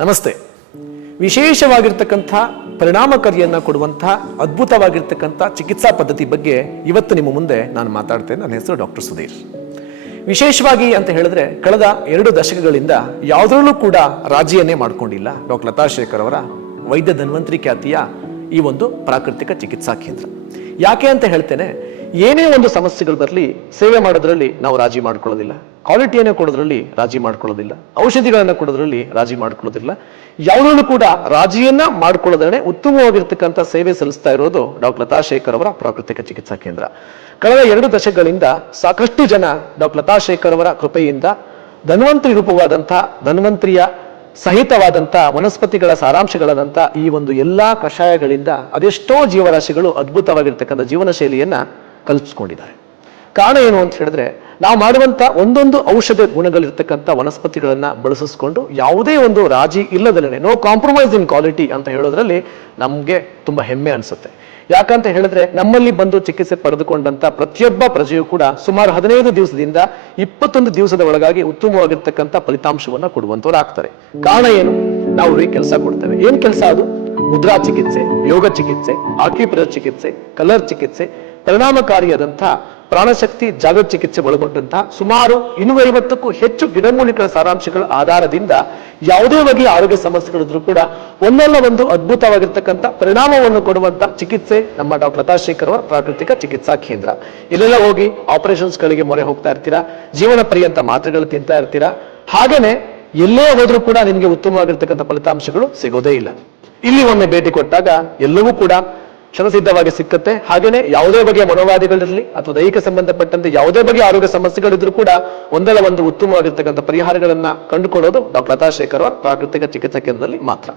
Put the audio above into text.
ನಮಸ್ತೆ. ವಿಶೇಷವಾಗಿರ್ತಕ್ಕಂಥ ಪರಿಣಾಮಕಾರಿಯನ್ನ ಕೊಡುವಂಥ ಅದ್ಭುತವಾಗಿರ್ತಕ್ಕಂಥ ಚಿಕಿತ್ಸಾ ಪದ್ಧತಿ ಬಗ್ಗೆ ಇವತ್ತು ನಿಮ್ಮ ಮುಂದೆ ನಾನು ಮಾತಾಡ್ತೇನೆ. ನನ್ನ ಹೆಸರು ಡಾಕ್ಟರ್ ಸುಧೀರ್. ವಿಶೇಷವಾಗಿ ಅಂತ ಹೇಳಿದ್ರೆ ಕಳೆದ 2 ದಶಕಗಳಿಂದ ಯಾವುದರಲ್ಲೂ ಕೂಡ ರಾಜಿಯನ್ನೇ ಮಾಡ್ಕೊಂಡಿಲ್ಲ ಡಾಕ್ಟರ್ ಲತಾ ಶೇಖರ್ ಅವರ ವೈದ್ಯ ಧನ್ವಂತರಿ ಖ್ಯಾತಿಯ ಈ ಒಂದು ಪ್ರಾಕೃತಿಕ ಚಿಕಿತ್ಸಾ ಕೇಂದ್ರ. ಯಾಕೆ ಅಂತ ಹೇಳ್ತೇನೆ, ಏನೇ ಒಂದು ಸಮಸ್ಯೆಗಳು ಬರಲಿ ಸೇವೆ ಮಾಡೋದ್ರಲ್ಲಿ ನಾವು ರಾಜಿ ಮಾಡ್ಕೊಳ್ಳೋದಿಲ್ಲ, ಕ್ವಾಲಿಟಿಯನ್ನು ಕೊಡೋದ್ರಲ್ಲಿ ರಾಜಿ ಮಾಡ್ಕೊಳ್ಳೋದಿಲ್ಲ, ಔಷಧಿಗಳನ್ನು ಕೊಡೋದ್ರಲ್ಲಿ ರಾಜಿ ಮಾಡ್ಕೊಳ್ಳೋದಿಲ್ಲ. ಯಾವುದರಲ್ಲೂ ಕೂಡ ರಾಜಿಯನ್ನ ಮಾಡ್ಕೊಳ್ಳೋದ್ರೆ ಉತ್ತಮವಾಗಿರ್ತಕ್ಕಂಥ ಸೇವೆ ಸಲ್ಲಿಸ್ತಾ ಇರೋದು ಡಾಕ್ಟರ್ ಲತಾ ಶೇಖರ್ ಅವರ ಪ್ರಾಕೃತಿಕ ಚಿಕಿತ್ಸಾ ಕೇಂದ್ರ. ಕಳೆದ 2 ದಶಕಗಳಿಂದ ಸಾಕಷ್ಟು ಜನ ಡಾಕ್ಟರ್ ಲತಾ ಶೇಖರ್ ಅವರ ಕೃಪೆಯಿಂದ ಧನ್ವಂತರಿ ರೂಪವಾದಂಥ ಧನ್ವಂತರಿಯ ಸಹಿತವಾದಂಥ ವನಸ್ಪತಿಗಳ ಸಾರಾಂಶಗಳಾದಂಥ ಈ ಒಂದು ಎಲ್ಲಾ ಕಷಾಯಗಳಿಂದ ಅದೆಷ್ಟೋ ಜೀವರಾಶಿಗಳು ಅದ್ಭುತವಾಗಿರ್ತಕ್ಕಂಥ ಜೀವನ ಶೈಲಿಯನ್ನ ಕಲ್ಪಿಸ್ಕೊಂಡಿದ್ದಾರೆ. ಕಾರಣ ಏನು ಅಂತ ಹೇಳಿದ್ರೆ, ನಾವು ಮಾಡುವಂತ ಒಂದೊಂದು ಔಷಧ ಗುಣಗಳಿರ್ತಕ್ಕಂಥ ವನಸ್ಪತಿಗಳನ್ನ ಬಳಸಿಸ್ಕೊಂಡು ಯಾವುದೇ ಒಂದು ರಾಜಿ ಇಲ್ಲದಲ್ಲೇ ನೋ ಕಾಂಪ್ರಮೈಸ್ ಇನ್ ಕ್ವಾಲಿಟಿ ಅಂತ ಹೇಳೋದ್ರಲ್ಲಿ ನಮ್ಗೆ ತುಂಬಾ ಹೆಮ್ಮೆ ಅನ್ಸುತ್ತೆ. ಯಾಕಂತ ಹೇಳಿದ್ರೆ ನಮ್ಮಲ್ಲಿ ಬಂದು ಚಿಕಿತ್ಸೆ ಪಡೆದುಕೊಂಡಂತ ಪ್ರತಿಯೊಬ್ಬ ಪ್ರಜೆಯು ಕೂಡ ಸುಮಾರು 15 ದಿವಸದಿಂದ 21 ದಿವಸದ ಒಳಗಾಗಿ ಉತ್ತಮವಾಗಿರ್ತಕ್ಕಂಥ ಫಲಿತಾಂಶವನ್ನ ಕೊಡುವಂತವ್ರು ಆಗ್ತಾರೆ. ಕಾರಣ ಏನು? ನಾವು ಅವ್ರಿಗೆ ಕೆಲಸ ಕೊಡ್ತೇವೆ. ಏನ್ ಕೆಲಸ ಅದು? ಮುದ್ರಾ ಚಿಕಿತ್ಸೆ, ಯೋಗ ಚಿಕಿತ್ಸೆ, ಆಕ್ಯುಪ್ರೆಷರ್ ಚಿಕಿತ್ಸೆ, ಕಲರ್ ಚಿಕಿತ್ಸೆ, ಪರಿಣಾಮಕಾರಿಯಾದಂತಹ ಪ್ರಾಣಶಕ್ತಿ ಜಾಗೃತ ಚಿಕಿತ್ಸೆ ಒಳಗೊಂಡಂತಹ ಸುಮಾರು 250ಕ್ಕೂ ಹೆಚ್ಚು ಗಿಡಮೂಲಿಕೆಗಳ ಸಾರಾಂಶಗಳ ಆಧಾರದಿಂದ ಯಾವುದೇ ಬಗೆಯ ಆರೋಗ್ಯ ಸಮಸ್ಯೆಗಳಿದ್ರೂ ಕೂಡ ಒಂದಲ್ಲ ಒಂದು ಅದ್ಭುತವಾಗಿರ್ತಕ್ಕಂಥ ಪರಿಣಾಮವನ್ನು ಕೊಡುವಂತ ಚಿಕಿತ್ಸೆ ನಮ್ಮ ಡಾಕ್ಟರ್ ಲತಾ ಶೇಖರ್ ಅವರ ಪ್ರಾಕೃತಿಕ ಚಿಕಿತ್ಸಾ ಕೇಂದ್ರ. ಇಲ್ಲೆಲ್ಲ ಹೋಗಿ ಆಪರೇಷನ್ಸ್ ಗಳಿಗೆ ಮೊರೆ ಹೋಗ್ತಾ ಇರ್ತೀರಾ, ಜೀವನ ಪರ್ಯಂತ ಮಾತ್ರೆಗಳು ತಿಂತಾ ಇರ್ತೀರಾ, ಹಾಗೇನೆ ಎಲ್ಲೇ ಹೋದ್ರೂ ಕೂಡ ನಿಮ್ಗೆ ಉತ್ತಮವಾಗಿರ್ತಕ್ಕಂಥ ಫಲಿತಾಂಶಗಳು ಸಿಗೋದೇ ಇಲ್ಲ. ಇಲ್ಲಿ ಒಮ್ಮೆ ಭೇಟಿ ಕೊಟ್ಟಾಗ ಎಲ್ಲವೂ ಕೂಡ ಕ್ಷಣಸಿದ್ಧವಾಗಿ ಸಿಕ್ಕತ್ತೆ. ಹಾಗೇನೆ ಯಾವುದೇ ಬಗೆಯ ಮನೋವಾದಿಗಳಿರಲಿ ಅಥವಾ ದೈಹಿಕ ಸಂಬಂಧಪಟ್ಟಂತೆ ಯಾವುದೇ ಬಗೆಯ ಆರೋಗ್ಯ ಸಮಸ್ಯೆಗಳಿದ್ರೂ ಕೂಡ ಒಂದಲ್ಲ ಒಂದು ಉತ್ತಮವಾಗಿರ್ತಕ್ಕಂಥ ಪರಿಹಾರಗಳನ್ನ ಕಂಡುಕೊಳ್ಳೋದು ಡಾಕ್ಟರ್ ಲತಾ ಶೇಖರ್ ಅವರ ಪ್ರಾಕೃತಿಕ ಚಿಕಿತ್ಸಾ ಕೇಂದ್ರದಲ್ಲಿ ಮಾತ್ರ.